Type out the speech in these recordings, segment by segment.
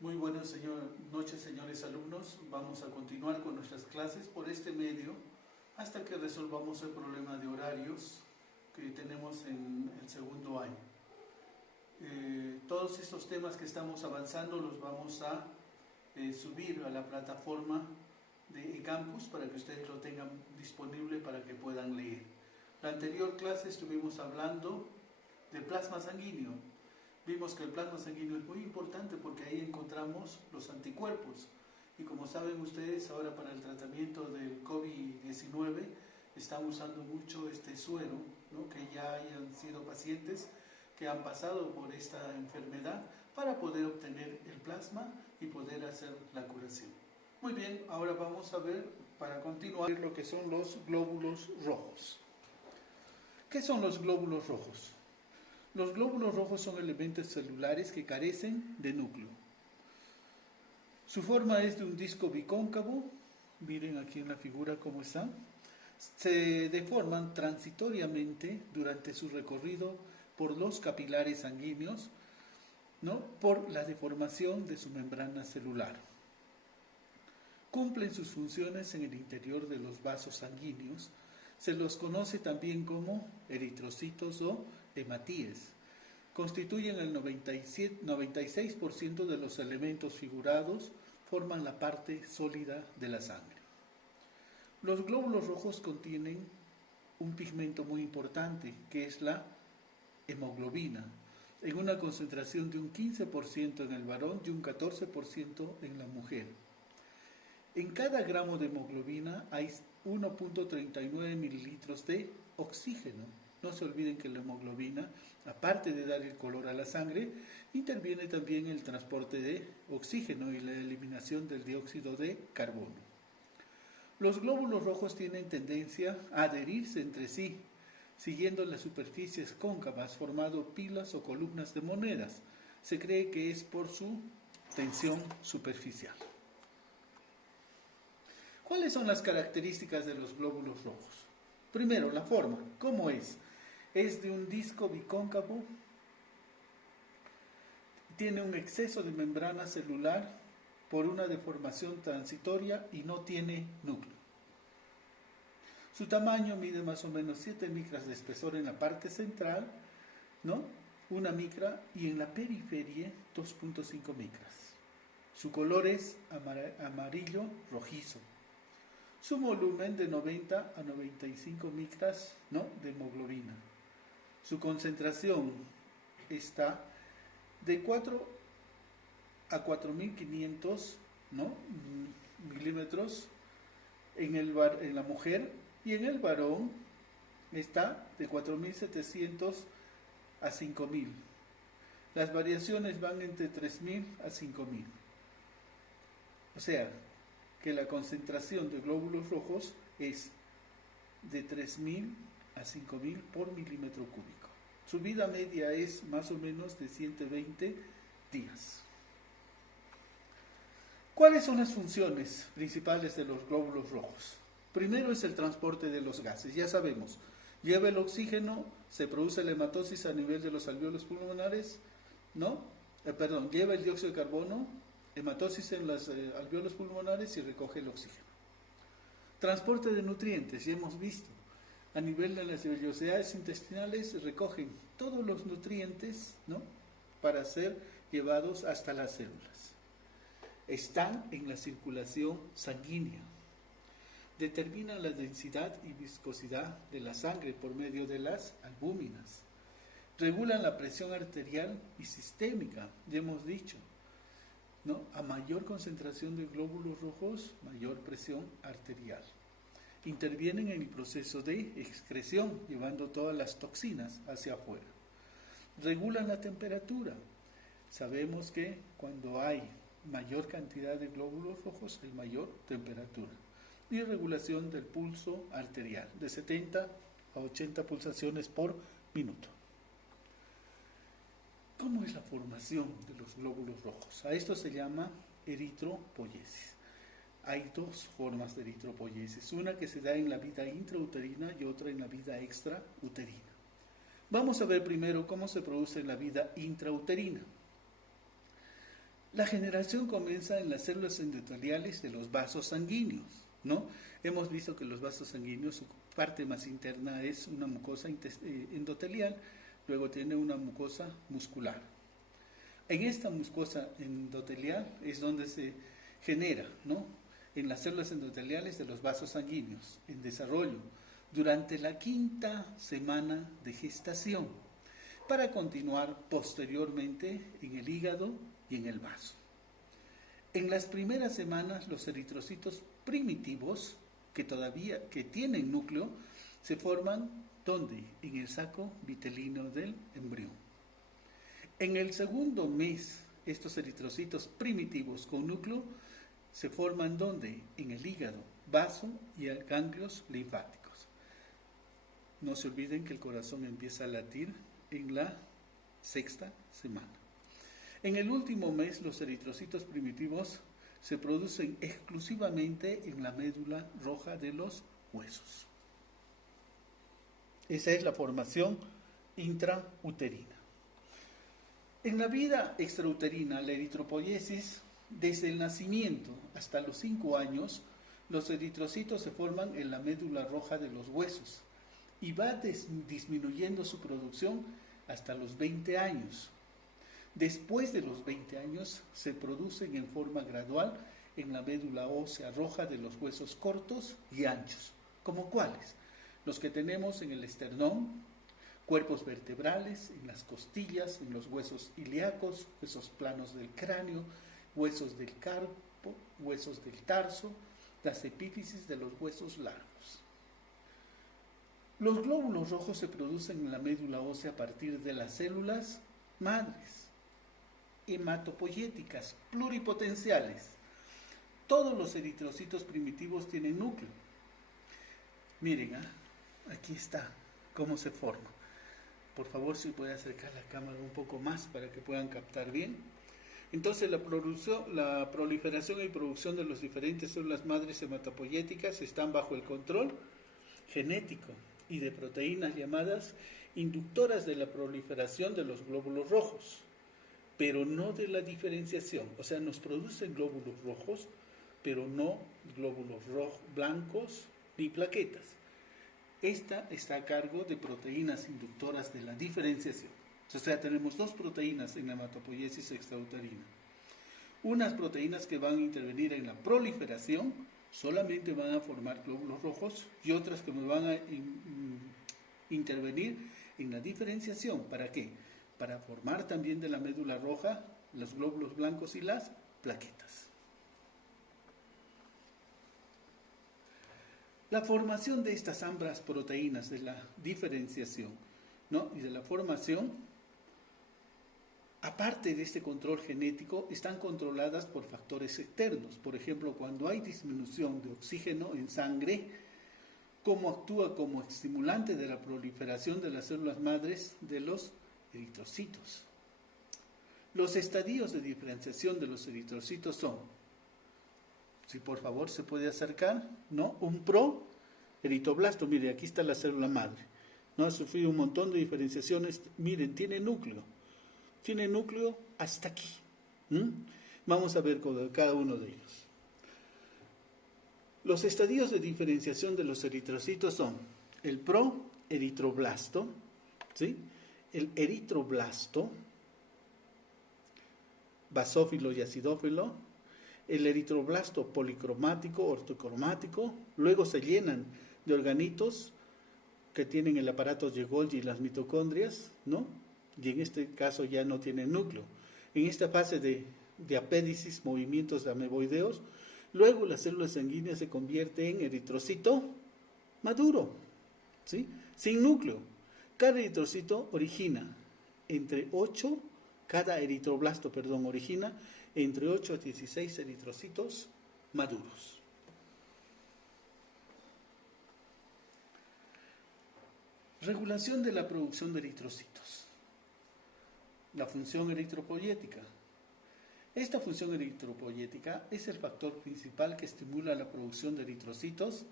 Muy buenas noches, señores alumnos. Vamos a continuar con nuestras clases por este medio hasta que resolvamos el problema de horarios que tenemos en el segundo año. Todos estos temas que estamos avanzando los vamos a subir a la plataforma de eCampus para que ustedes lo tengan disponible para que puedan leer. La anterior clase estuvimos hablando del plasma sanguíneo. Vimos que el plasma sanguíneo es muy importante porque ahí encontramos los anticuerpos. Y como saben ustedes, ahora para el tratamiento del COVID-19 están usando mucho este suero, ¿no? Que ya hayan sido pacientes que han pasado por esta enfermedad para poder obtener el plasma y poder hacer la curación. Muy bien, ahora vamos a ver, para continuar, lo que son los glóbulos rojos. ¿Qué son los glóbulos rojos? Los glóbulos rojos son elementos celulares que carecen de núcleo. Su forma es de un disco bicóncavo, miren aquí en la figura cómo está. Se deforman transitoriamente durante su recorrido por los capilares sanguíneos, ¿no? Por la deformación de su membrana celular. Cumplen sus funciones en el interior de los vasos sanguíneos. Se los conoce también como eritrocitos o hematíes. Constituyen el 96% de los elementos figurados, forman la parte sólida de la sangre. Los glóbulos rojos contienen un pigmento muy importante, que es la hemoglobina, en una concentración de un 15% en el varón y un 14% en la mujer. En cada gramo de hemoglobina hay 1.39 mililitros de oxígeno. No se olviden que la hemoglobina, aparte de dar el color a la sangre, interviene también en el transporte de oxígeno y la eliminación del dióxido de carbono. Los glóbulos rojos tienen tendencia a adherirse entre sí, siguiendo las superficies cóncavas, formando pilas o columnas de monedas. Se cree que es por su tensión superficial. ¿Cuáles son las características de los glóbulos rojos? Primero, la forma. ¿Cómo es? Es de un disco bicóncavo, tiene un exceso de membrana celular por una deformación transitoria y no tiene núcleo. Su tamaño mide más o menos 7 micras de espesor en la parte central, ¿no? 1 micra, y en la periferia 2.5 micras. Su color es amarillo rojizo. Su volumen de 90 a 95 micras, ¿no? De hemoglobina. Su concentración está de 4 a 4.500, ¿no? milímetros en la mujer, y en el varón está de 4.700 a 5.000. Las variaciones van entre 3.000 a 5.000. O sea, que la concentración de glóbulos rojos es de 3.000 a 5.000 por milímetro cúbico. Su vida media es más o menos de 120 días. ¿Cuáles son las funciones principales de los glóbulos rojos? Primero es el transporte de los gases. Ya sabemos, lleva el oxígeno, se produce la hematosis a nivel de los alvéolos pulmonares, ¿no? Lleva el dióxido de carbono, hematosis en los alvéolos pulmonares y recoge el oxígeno. Transporte de nutrientes, ya hemos visto. A nivel de las vellosidades intestinales recogen todos los nutrientes, ¿no? Para ser llevados hasta las células. Están en la circulación sanguínea. Determinan la densidad y viscosidad de la sangre por medio de las albúminas. Regulan la presión arterial y sistémica, ya hemos dicho, ¿no? A mayor concentración de glóbulos rojos, mayor presión arterial. Intervienen en el proceso de excreción, llevando todas las toxinas hacia afuera. Regulan la temperatura. Sabemos que cuando hay mayor cantidad de glóbulos rojos hay mayor temperatura. Y regulación del pulso arterial, de 70 a 80 pulsaciones por minuto. ¿Cómo es la formación de los glóbulos rojos? A esto se llama eritropoyesis. Hay dos formas de eritropoyesis, una que se da en la vida intrauterina y otra en la vida extrauterina. Vamos a ver primero cómo se produce en la vida intrauterina. La generación comienza en las células endoteliales de los vasos sanguíneos, ¿no? Hemos visto que los vasos sanguíneos, su parte más interna es una mucosa endotelial, luego tiene una mucosa muscular. En esta mucosa endotelial es donde se genera, ¿no? En las células endoteliales de los vasos sanguíneos, en desarrollo, durante la 5ª semana de gestación, para continuar posteriormente en el hígado y en el vaso. En las primeras semanas, los eritrocitos primitivos, que tienen núcleo, se forman ¿dónde? En el saco vitelino del embrión. En el segundo mes, estos eritrocitos primitivos con núcleo se forman ¿dónde? En el hígado, vaso y ganglios linfáticos. No se olviden que el corazón empieza a latir en la 6ª semana. En el último mes, los eritrocitos primitivos se producen exclusivamente en la médula roja de los huesos. Esa es la formación intrauterina. En la vida extrauterina, la eritropoiesis, desde el nacimiento hasta los 5 años, los eritrocitos se forman en la médula roja de los huesos y va disminuyendo su producción hasta los 20 años. Después de los 20 años se producen en forma gradual en la médula ósea roja de los huesos cortos y anchos. ¿Como cuáles? Los que tenemos en el esternón, cuerpos vertebrales, en las costillas, en los huesos ilíacos, huesos planos del cráneo, huesos del carpo, huesos del tarso, las epífisis de los huesos largos. Los glóbulos rojos se producen en la médula ósea a partir de las células madres, hematopoyéticas, pluripotenciales. Todos los eritrocitos primitivos tienen núcleo. Miren, aquí está cómo se forma. Por favor, si puede acercar la cámara un poco más para que puedan captar bien. Entonces, la proliferación y producción de las diferentes células madres hematopoyéticas están bajo el control genético y de proteínas llamadas inductoras de la proliferación de los glóbulos rojos, pero no de la diferenciación. O sea, nos producen glóbulos rojos, pero no glóbulos blancos ni plaquetas. Esta está a cargo de proteínas inductoras de la diferenciación. O sea, tenemos 2 proteínas en la hematopoiesis extrauterina. Unas proteínas que van a intervenir en la proliferación, solamente van a formar glóbulos rojos, y otras que van a intervenir en la diferenciación. ¿Para qué? Para formar también de la médula roja los glóbulos blancos y las plaquetas. La formación de estas ambas proteínas de la diferenciación, ¿no? Y de la formación, aparte de este control genético, están controladas por factores externos. Por ejemplo, cuando hay disminución de oxígeno en sangre, cómo actúa como estimulante de la proliferación de las células madres de los eritrocitos. Los estadios de diferenciación de los eritrocitos son, si por favor se puede acercar, ¿no? Un proeritoblasto, mire, aquí está la célula madre, ¿no? Ha sufrido un montón de diferenciaciones, miren, tiene núcleo hasta aquí. Vamos a ver cada uno de ellos. Los estadios de diferenciación de los eritrocitos son el proeritroblasto, ¿sí? El eritroblasto, basófilo y acidófilo, el eritroblasto policromático, ortocromático, luego se llenan de organitos que tienen el aparato de Golgi y las mitocondrias, ¿no? Y en este caso ya no tienen núcleo. En esta fase de apédicis, movimientos ameboideos, luego la célula sanguínea se convierte en eritrocito maduro, ¿sí? Sin núcleo. Cada eritrocito origina cada eritroblasto, origina entre 8 a 16 eritrocitos maduros. Regulación de la producción de eritrocitos. La función eritropoyética. Esta función eritropoyética es el factor principal que estimula la producción de eritrocitos.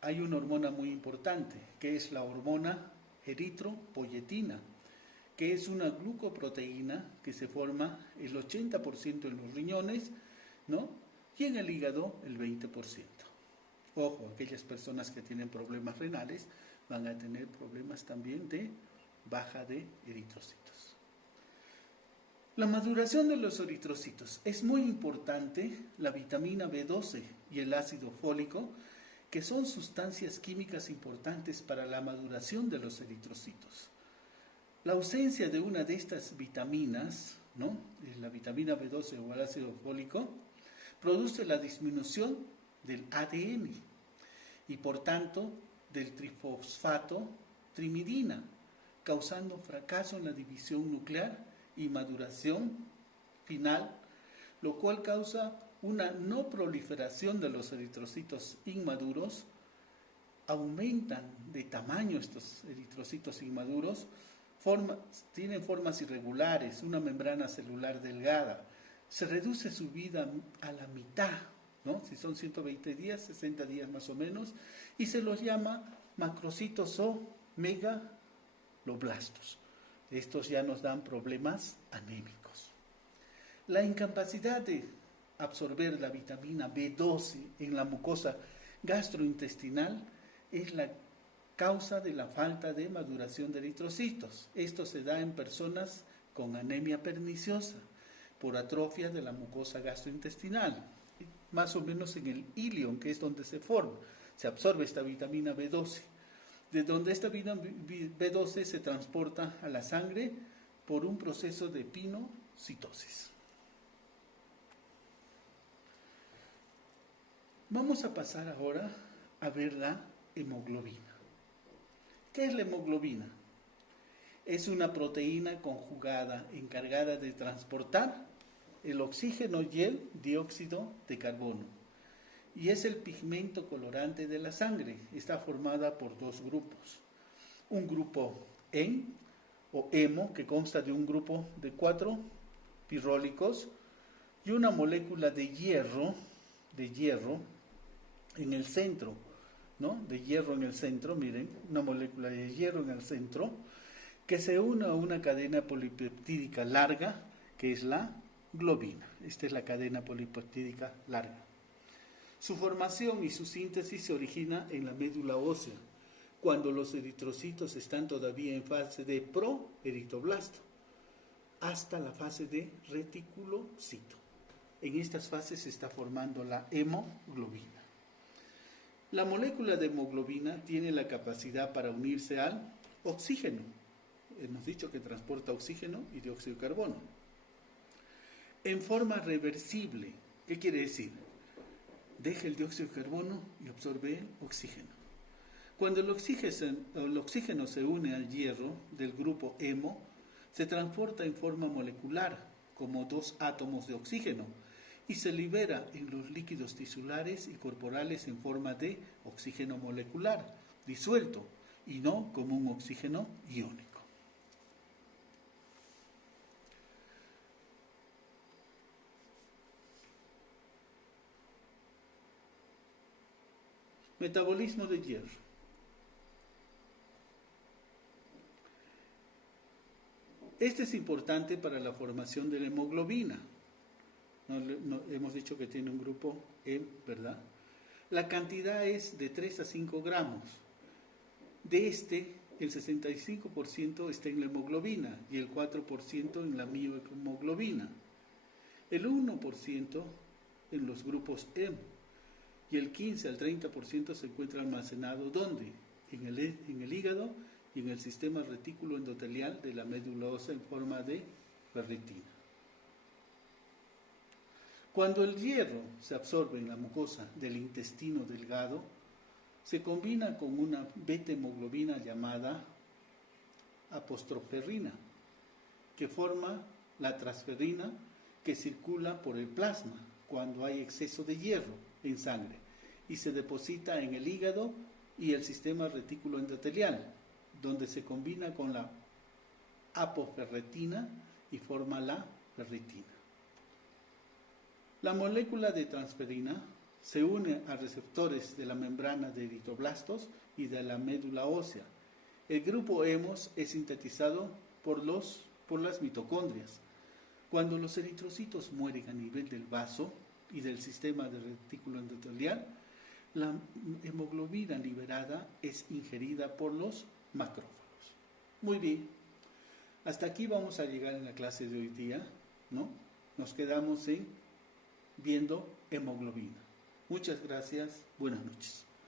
Hay una hormona muy importante, que es la hormona eritropoyetina, que es una glucoproteína que se forma el 80% en los riñones, ¿no? Y en el hígado el 20%. Ojo, aquellas personas que tienen problemas renales van a tener problemas también de baja de eritrocitos. La maduración de los eritrocitos. Es muy importante la vitamina B12 y el ácido fólico, que son sustancias químicas importantes para la maduración de los eritrocitos. La ausencia de una de estas vitaminas, ¿no?, la vitamina B12 o el ácido fólico, produce la disminución del ADN y por tanto del trifosfato trimidina, causando fracaso en la división nuclear y maduración final, lo cual causa una no proliferación de los eritrocitos inmaduros. Aumentan de tamaño estos eritrocitos inmaduros, tienen formas irregulares, una membrana celular delgada, se reduce su vida a la mitad, ¿no? Si son 120 días, 60 días más o menos, y se los llama macrocitos o megaloblastos. Estos ya nos dan problemas anémicos. La incapacidad de absorber la vitamina B12 en la mucosa gastrointestinal es la causa de la falta de maduración de eritrocitos. Esto se da en personas con anemia perniciosa por atrofia de la mucosa gastrointestinal, más o menos en el ilion, que es donde se forma, se absorbe esta vitamina B12, de donde esta vitamina B12 se transporta a la sangre por un proceso de pinocitosis. Vamos a pasar ahora a ver la hemoglobina. ¿Qué es la hemoglobina? Es una proteína conjugada encargada de transportar el oxígeno y el dióxido de carbono. Y es el pigmento colorante de la sangre. Está formada por dos grupos. Un grupo HEM o hemo, que consta de un grupo de 4 pirrólicos y una molécula de hierro en el centro, ¿no? De hierro en el centro, miren, una molécula de hierro en el centro, que se une a una cadena polipeptídica larga, que es la globina. Esta es la cadena polipeptídica larga. Su formación y su síntesis se origina en la médula ósea, cuando los eritrocitos están todavía en fase de proeritoblasto, hasta la fase de reticulocito. En estas fases se está formando la hemoglobina. La molécula de hemoglobina tiene la capacidad para unirse al oxígeno. Hemos dicho que transporta oxígeno y dióxido de carbono. En forma reversible. ¿Qué quiere decir? Deja el dióxido de carbono y absorbe el oxígeno. Cuando el oxígeno se une al hierro del grupo hemo, se transporta en forma molecular, como 2 átomos de oxígeno, y se libera en los líquidos tisulares y corporales en forma de oxígeno molecular, disuelto, y no como un oxígeno iónico. Metabolismo de hierro. Este es importante para la formación de la hemoglobina. Hemos dicho que tiene un grupo E, ¿verdad? La cantidad es de 3 a 5 gramos. De este, el 65% está en la hemoglobina y el 4% en la miohemoglobina. El 1% en los grupos M y el 15 al 30% se encuentra almacenado ¿dónde? En el hígado y en el sistema retículo endotelial de la médula ósea en forma de ferritina. Cuando el hierro se absorbe en la mucosa del intestino delgado, se combina con una beta-hemoglobina llamada apostroferrina, que forma la transferrina que circula por el plasma cuando hay exceso de hierro en sangre y se deposita en el hígado y el sistema retículo endotelial, donde se combina con la apoferretina y forma la ferritina. La molécula de transferina se une a receptores de la membrana de eritroblastos y de la médula ósea. El grupo hemos es sintetizado por las mitocondrias. Cuando los eritrocitos mueren a nivel del vaso y del sistema de retículo endotelial, la hemoglobina liberada es ingerida por los macrófagos. Muy bien, hasta aquí vamos a llegar en la clase de hoy día, ¿no? Nos quedamos viendo hemoglobina. Muchas gracias, buenas noches.